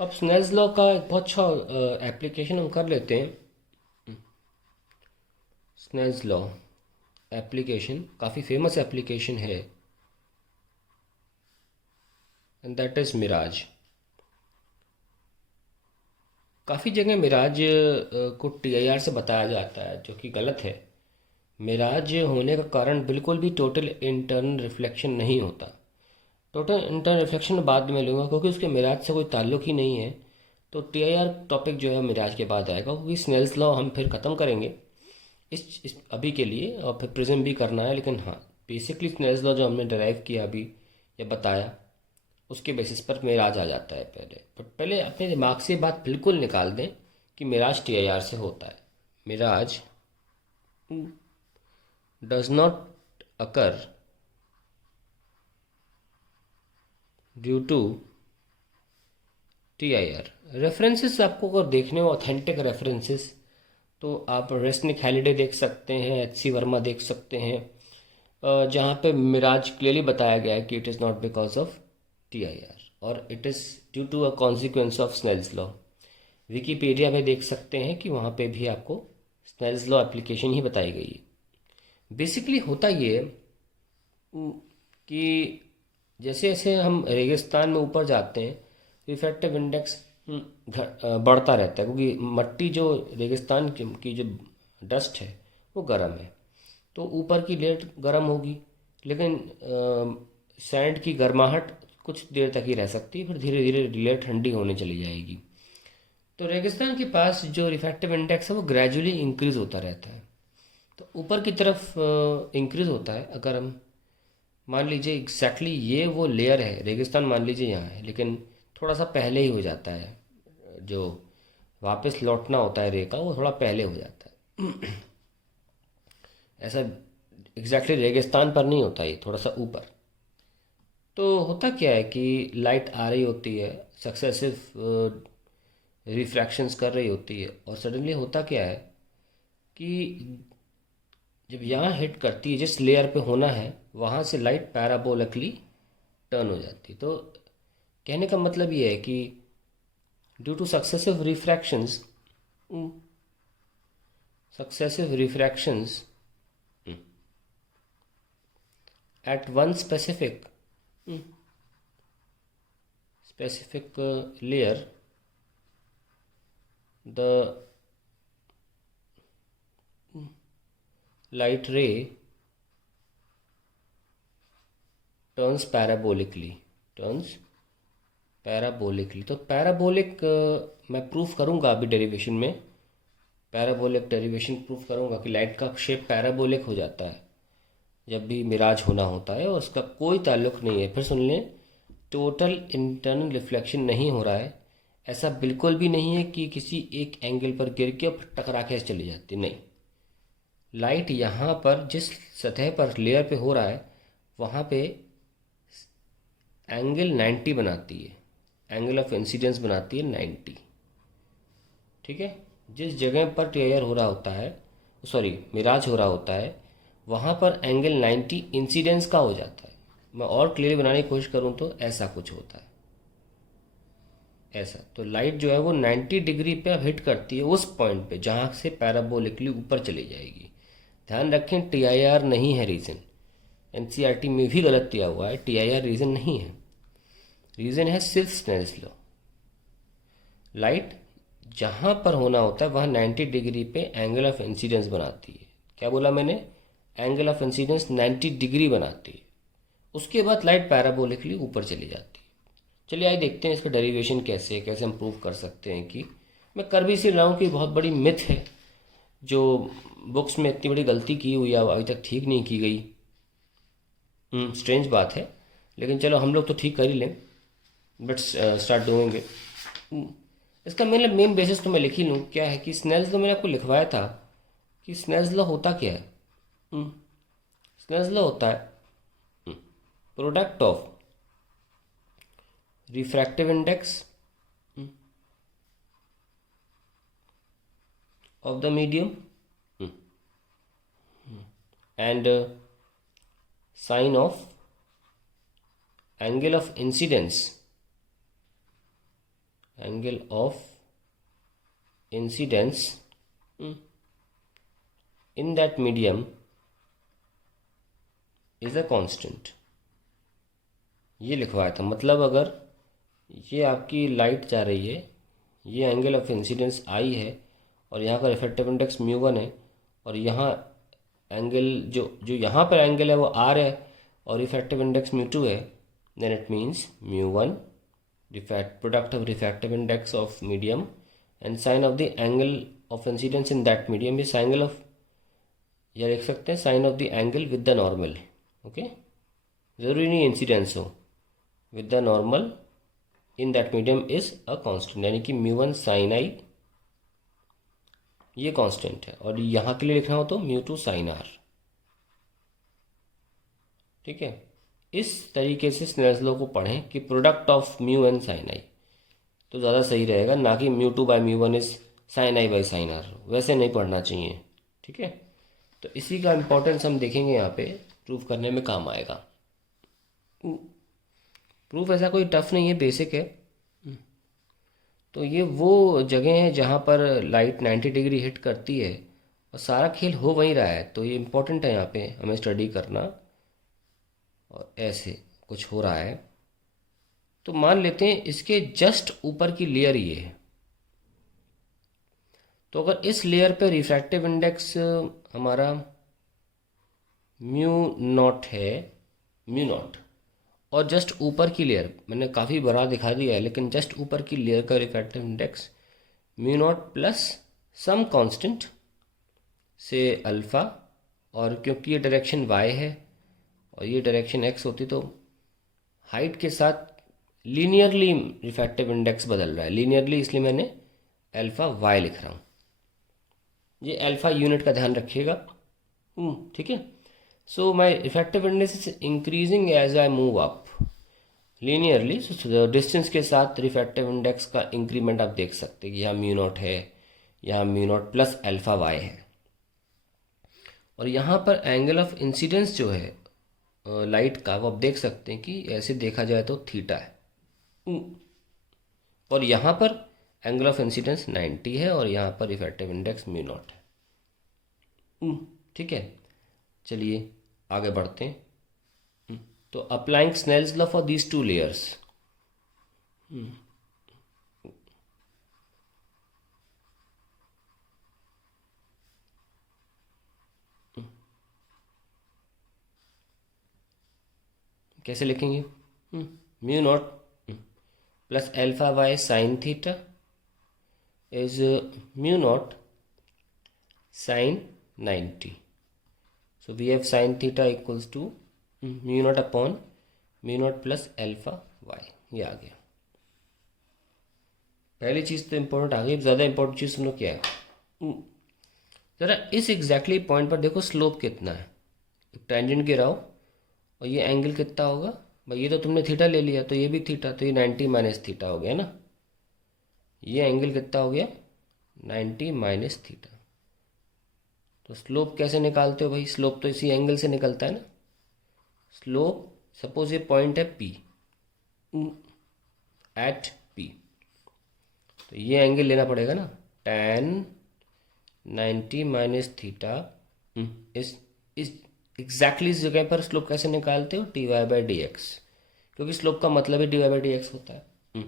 अब Snell's law का एक बहुत अच्छा एप्लीकेशन हम कर लेते हैं। स्नेल्स लॉ एप्लीकेशन काफ़ी फेमस एप्लीकेशन है, एंड दैट इज़ मिराज। काफ़ी जगह मिराज को टीआईआर से बताया जाता है, जो कि गलत है। मिराज होने का कारण बिल्कुल भी टोटल इंटरनल रिफ्लेक्शन नहीं होता। टोटल इंटरनल रिफ्लेक्शन में बाद में लूँगा, क्योंकि उसके मिराज से कोई ताल्लुक ही नहीं है। तो टीआईआर टॉपिक जो है मिराज के बाद आएगा, क्योंकि स्नेल्स लॉ हम फिर ख़त्म करेंगे इस अभी के लिए, और फिर प्रिज्म भी करना है। लेकिन हाँ, बेसिकली स्नेल्स लॉ जो हमने डराइव किया अभी या बताया, उसके बेसिस पर मिराज आ जाता है पहले। बट पहले अपने दिमाग से ये बात बिल्कुल निकाल दें कि मिराज टीआईआर से होता है। Mirage does not occur due to TIR. References आपको अगर देखने हो ऑथेंटिक रेफरेंसेस, तो आप रेस्निक हैलिडे देख सकते हैं, एच सी वर्मा देख सकते हैं, जहाँ पे मिराज क्लियरली बताया गया है कि it is not because of TIR और it is due to a consequence of Snell's law. Wikipedia में देख सकते हैं कि वहाँ पे भी आपको स्नेल्स लॉ एप्लीकेशन ही बताई गई है। बेसिकली होता ये है कि जैसे जैसे हम रेगिस्तान में ऊपर जाते हैं, रिफ्रैक्टिव इंडेक्स बढ़ता रहता है, क्योंकि मट्टी जो रेगिस्तान की जो डस्ट है वो गर्म है। तो ऊपर की लेयर गर्म होगी, लेकिन सैंड की गर्माहट कुछ देर तक ही रह सकती है, फिर धीरे धीरे लेयर ठंडी होने चली जाएगी। तो रेगिस्तान के पास जो रिफ्रैक्टिव इंडेक्स है वो ग्रेजुअली इंक्रीज होता रहता है। तो ऊपर की तरफ इंक्रीज होता है। अगर हम मान लीजिए एग्जैक्टली ये वो लेयर है, रेगिस्तान मान लीजिए यहाँ है, लेकिन थोड़ा सा पहले ही हो जाता है। जो वापस लौटना होता है रे का, वो थोड़ा पहले हो जाता है। ऐसा एग्जैक्टली रेगिस्तान पर नहीं होता, ये थोड़ा सा ऊपर। तो होता क्या है कि लाइट आ रही होती है, सक्सेसिव रिफ्रैक्शंस कर रही होती है, और सडनली होता क्या है कि जब यहाँ हिट करती है जिस लेयर पे होना है, वहाँ से लाइट पैराबोलिकली टर्न हो जाती है। तो कहने का मतलब ये है कि due to successive refractions at one specific layer, the light ray turns parabolically turns parabolically. तो पैराबोलिक मैं प्रूफ करूंगा अभी डेरिवेशन में। पैराबोलिक डेरिवेशन प्रूफ करूंगा कि लाइट का शेप पैराबोलिक हो जाता है जब भी मिराज होना होता है, और उसका कोई ताल्लुक नहीं है। फिर सुन लें, टोटल इंटरनल रिफ्लेक्शन नहीं हो रहा है। ऐसा बिल्कुल भी नहीं है कि किसी एक एंगल पर गिर के और टकरा के चली जाती, नहीं। लाइट यहाँ पर जिस सतह पर लेयर पे हो रहा है, वहाँ पे एंगल 90 बनाती है, एंगल ऑफ इंसिडेंस बनाती है 90। ठीक है। जिस जगह पर टीआईआर हो रहा होता है, सॉरी मिराज हो रहा होता है, वहाँ पर एंगल 90 इंसिडेंस का हो जाता है। मैं और क्लियर बनाने की कोशिश करूँ तो ऐसा कुछ होता है। ऐसा तो लाइट जो है वो 90 डिग्री पे अब हिट करती है उस पॉइंट पे जहाँ से पैराबोलिकली ऊपर चली जाएगी। ध्यान रखें, टीआईआर नहीं है रीज़न। एनसीईआरटी में भी गलत दिया हुआ है, टीआईआर रीज़न नहीं है। रीज़न है सिर्फ स्नेल्स लॉ। लाइट जहाँ पर होना होता है वहाँ 90 डिग्री पे एंगल ऑफ इंसिडेंस बनाती है। क्या बोला मैंने? एंगल ऑफ इंसिडेंस 90 डिग्री बनाती है। उसके बाद लाइट पैराबोलिकली ऊपर चली जाती है। चलिए आइए देखते हैं इसका डेरिवेशन कैसे है, कैसे हम प्रूव कर सकते हैं कि मैं कर भी इसी रहा हूँ कि बहुत बड़ी मिथ है जो बुक्स में इतनी बड़ी गलती की हुई है, अभी तक ठीक नहीं की गई। स्ट्रेंज बात है, लेकिन चलो हम लोग तो ठीक कर ही लें। But start doing it. इसका मेन बेसिस तो मैं लिख ही लूँ। क्या है कि स्नेल्स लॉ मैंने आपको लिखवाया था कि स्नेल्स लॉ होता क्या है। स्नेल्स लॉ होता है product of refractive index of the medium and sine of angle of incidence angle of incidence in that medium is a constant. ये लिखवाया था, मतलब अगर ये आपकी लाइट जा रही है, ये एंगल ऑफ इंसिडेंस आई है और यहाँ का रिफ्रैक्टिव इंडेक्स म्यू 1 है, और यहाँ एंगल जो जो यहाँ पर एंगल है वो आर है और रिफ्रैक्टिव इंडेक्स म्यू 2 है, then it means mu 1 product of refractive index of medium and sine of the angle of incidence in that medium is angle of, या लिख सकते हैं sine of the angle with the normal. Okay, ज़रूरी नहीं incidence हो, with the normal in that medium is a constant, यानी कि mu 1 sign आई ये कांस्टेंट है, और यहाँ के लिए लिखना हो तो म्यू 2 साइन आर। ठीक है, इस तरीके से स्नेल्स लॉ को पढ़ें कि product of mu and sine I, तो ज़्यादा सही रहेगा, ना कि mu 2 by mu 1 is sine I by sine R, वैसे नहीं पढ़ना चाहिए। ठीक है, तो इसी का इम्पोर्टेंस हम देखेंगे यहाँ पे, प्रूफ करने में काम आएगा। प्रूफ ऐसा कोई टफ नहीं है, बेसिक है। तो ये वो जगह है जहाँ पर लाइट 90 डिग्री हिट करती है और सारा खेल हो वहीं रहा है, तो ये इम्पोर्टेंट है यहाँ पे हमें स्टडी करना। और ऐसे कुछ हो रहा है तो मान लेते हैं इसके जस्ट ऊपर की लेयर ये है, तो अगर इस लेयर पे रिफ्रैक्टिव इंडेक्स हमारा म्यू नॉट है, म्यू नॉट, और जस्ट ऊपर की लेयर मैंने काफ़ी बड़ा दिखा दिया है, लेकिन जस्ट ऊपर की लेयर का refractive index mu naught plus some constant से अल्फ़ा, और क्योंकि ये डायरेक्शन वाई है और ये डायरेक्शन एक्स होती तो हाइट के साथ लीनियरली रिफ्रैक्टिव इंडेक्स बदल रहा है, लीनियरली इसलिए मैंने अल्फ़ा वाई लिख रहा हूँ। ये अल्फ़ा यूनिट का ध्यान रखिएगा। ठीक है, so my refractive index is increasing as I move up linearly, so distance के साथ रिफ्रैक्टिव इंडेक्स का इंक्रीमेंट आप देख सकते हैं कि यहाँ म्यू नॉट है, यहाँ mu naught plus alpha Y है, और यहाँ पर एंगल ऑफ इंसिडेंस जो है लाइट का, वो आप देख सकते हैं कि ऐसे देखा जाए तो थीटा है, और यहाँ पर एंगल ऑफ इंसिडेंस 90 है और यहाँ पर रिफ्रैक्टिव इंडेक्स म्यू नॉट है। ठीक है, चलिए आगे बढ़ते हैं। तो applying Snell's law for these two layers, कैसे लिखेंगे? Mu naught plus alpha Y sine theta is mu naught sine 90, so we have sin theta equals to mu naught upon mu naught plus alpha y। ये आ गया, पहली चीज़ तो important आ गई। ज़्यादा important चीज़ सुनो क्या है, ज़रा इस एग्जैक्टली पॉइंट पर देखो स्लोप कितना है, टेंजेंट गिराओ और ये एंगल कितना होगा भाई, ये तो तुमने थीटा ले लिया तो ये भी थीटा, तो ये 90 माइनस थीटा हो गया ना, ये एंगल कितना हो गया 90 माइनस थीटा। तो स्लोप कैसे निकालते हो भाई, स्लोप तो इसी एंगल से निकलता है ना। स्लोप सपोज ये पॉइंट है P, एट P, तो ये एंगल लेना पड़ेगा ना, tan 90 माइनस थीटा। इस एग्जैक्टली इस जगह पर स्लोप कैसे निकालते हो, dy बाई डी एक्स, क्योंकि स्लोप का मतलब ही dy बाई डी एक्स होता है।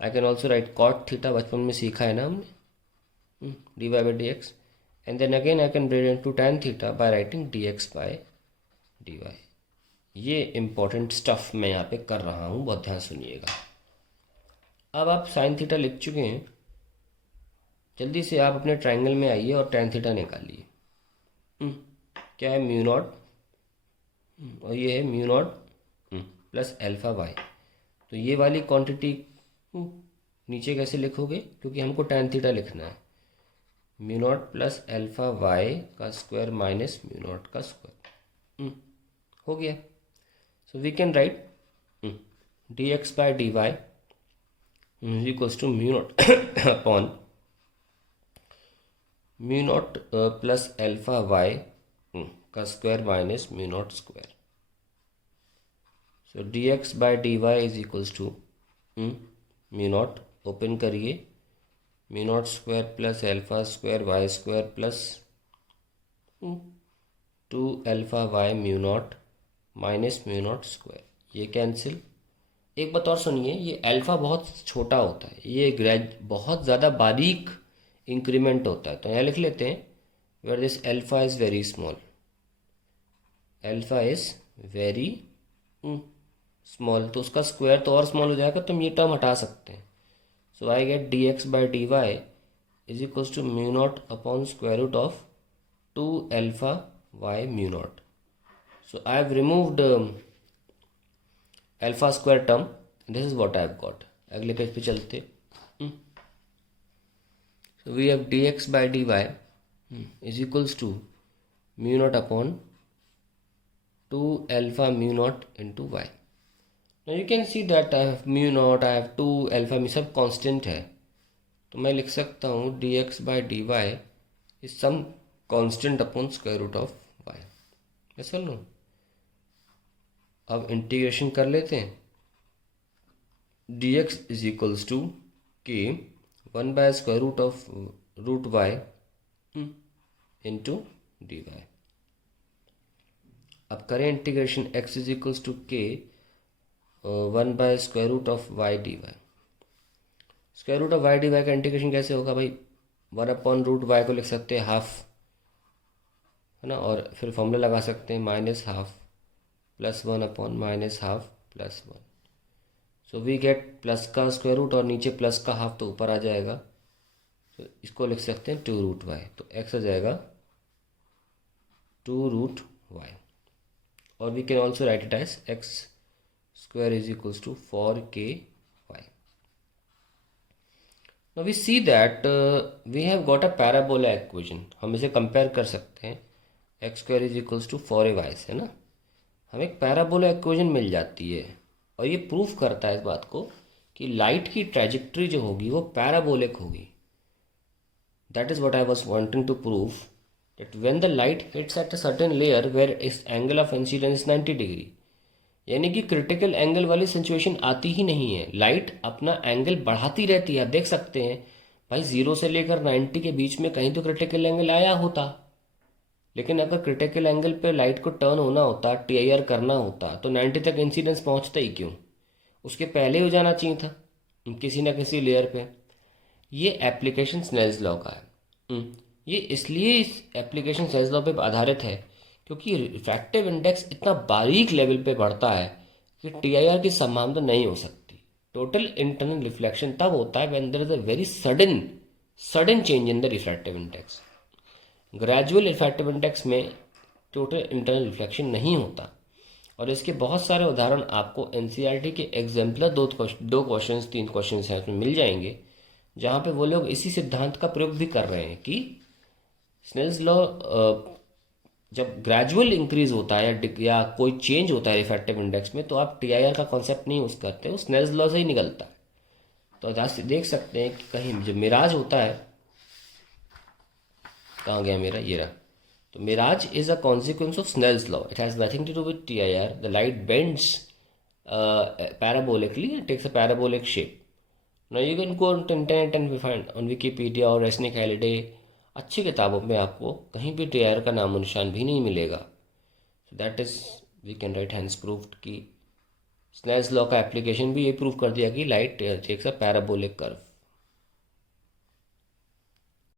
I can also write cot theta, बचपन में सीखा है ना हमने, dy by D X, and then again I can bring into tan theta by writing dx by dy। ये इम्पोर्टेंट स्टफ मैं यहाँ पे कर रहा हूँ, बहुत ध्यान सुनिएगा। अब आप साइन थीटा लिख चुके हैं, जल्दी से आप अपने ट्रायंगल में आइए और tan थीटा निकालिए। क्या है म्यू नॉट, और ये है mu naught plus alpha Y, तो ये वाली क्वांटिटी नीचे कैसे लिखोगे, क्योंकि हमको tan थीटा लिखना है, mu naught plus alpha y का स्क्वायर माइनस म्यू नॉट का स्क्वायर, हो गया। So we can write d x by d y equals to mu naught upon mu naught plus alpha y का square minus mu naught square. So d x by d y is equals to mu naught open करिए, mu naught square plus alpha square y square plus 2 alpha y mu not minus mu naught square, ये cancel. एक बात और सुनिए, ये alpha बहुत छोटा होता है, ये बहुत ज़्यादा बारीक इंक्रीमेंट होता है, तो यहाँ लिख लेते हैं where this alpha is very small, alpha is very small, तो उसका स्क्वायर तो और स्मॉल हो जाएगा, तो हम ये टर्म हटा सकते हैं। So I get d x by d y is equals to mu naught upon square root of 2 alpha y mu naught. So I have removed alpha square term, this is what I have got. अगले page पे चलते, so we have d x by d y is equals to mu naught upon 2 alpha mu naught into y. Now you can see that I have mu naught, I have 2 alpha में सब constant है, तो मैं लिख सकता हूँ d x by d y is some constant upon square root of y. ऐसा नो, अब इंटीग्रेशन कर लेते हैं, d x is equals to k 1/स्क्वायर root of root y into d y. अब करें integration, x is equals to k 1/स्क्वायर root of y d y. Square root of y d y का integration कैसे होगा भाई, 1/√y को लिख सकते हैं हाफ, है ना, और फिर फॉर्मूला लगा सकते हैं -½ +1 minus half plus 1। So we get plus का स्क्वायर रूट और नीचे प्लस का हाफ तो ऊपर आ जाएगा, तो इसको लिख सकते हैं 2√y, तो x आ जाएगा 2√y, और we can also write it as x square is equals to 4ky। Now we see that we have got a parabola equation, हम इसे कंपेयर कर सकते हैं x square is equals to 4ay से ना, हमें एक पैराबोला इक्वेशन मिल जाती है, और ये प्रूफ करता है इस बात को कि लाइट की ट्रैजेक्टरी जो होगी वो पैराबोलिक होगी। That is what I was wanting to prove, that when the light hits at a certain layer where इस एंगल ऑफ इंसिडेंस 90 डिग्री, यानी कि क्रिटिकल एंगल वाली सिचुएशन आती ही नहीं है, लाइट अपना एंगल बढ़ाती रहती है। आप देख सकते हैं भाई 0 से लेकर 90 के बीच में कहीं तो क्रिटिकल एंगल आया होता, लेकिन अगर क्रिटिकल एंगल पे लाइट को टर्न होना होता, टीआईआर करना होता, तो 90 तक इंसिडेंस पहुंचता ही क्यों, उसके पहले हो जाना चाहिए था किसी ना किसी लेयर पे। ये एप्लीकेशन स्नेल्स लॉ का है। ये इसलिए इस एप्लीकेशन स्नेल्स लॉ पे आधारित है क्योंकि रिफ्रैक्टिव इंडेक्स इतना बारीक लेवल पे बढ़ता है कि टीआईआर की संभावना नहीं हो सकती। टोटल इंटरनल रिफ्लेक्शन तब होता है when there is a very sudden change in the refractive index. Gradual refractive index में टोटल इंटरनल रिफ्लेक्शन नहीं होता, और इसके बहुत सारे उदाहरण आपको एनसीईआरटी के एग्जाम्पलर 2 क्वेश्चन 3 क्वेश्चन हैं उसमें मिल जाएंगे, जहाँ पे वो लोग इसी सिद्धांत का प्रयोग भी कर रहे हैं कि स्नेल्स लॉ जब ग्रेजुअल इंक्रीज होता है या कोई चेंज होता है रिफ्रैक्टिव इंडेक्स में, तो आप टीआईआर का कॉन्सेप्ट नहीं यूज़ करते, वो स्नेल्स लॉ से ही निकलता है। तो देख सकते हैं कि कहीं जो मिराज होता है, कहाँ गया मेरा, ये रहा, तो mirage is a consequence of Snell's law, it has nothing to do with TIR. The light bends parabolically, it takes a parabolic shape. Now you can go on to internet and find on Wikipedia और Resnick Halliday, अच्छी किताबों में आपको कहीं भी TIR का नामो निशान भी नहीं मिलेगा। So that is we can write hence proved कि स्नेल्स लॉ का एप्लीकेशन भी ये प्रूव कर दिया कि light takes a parabolic curve.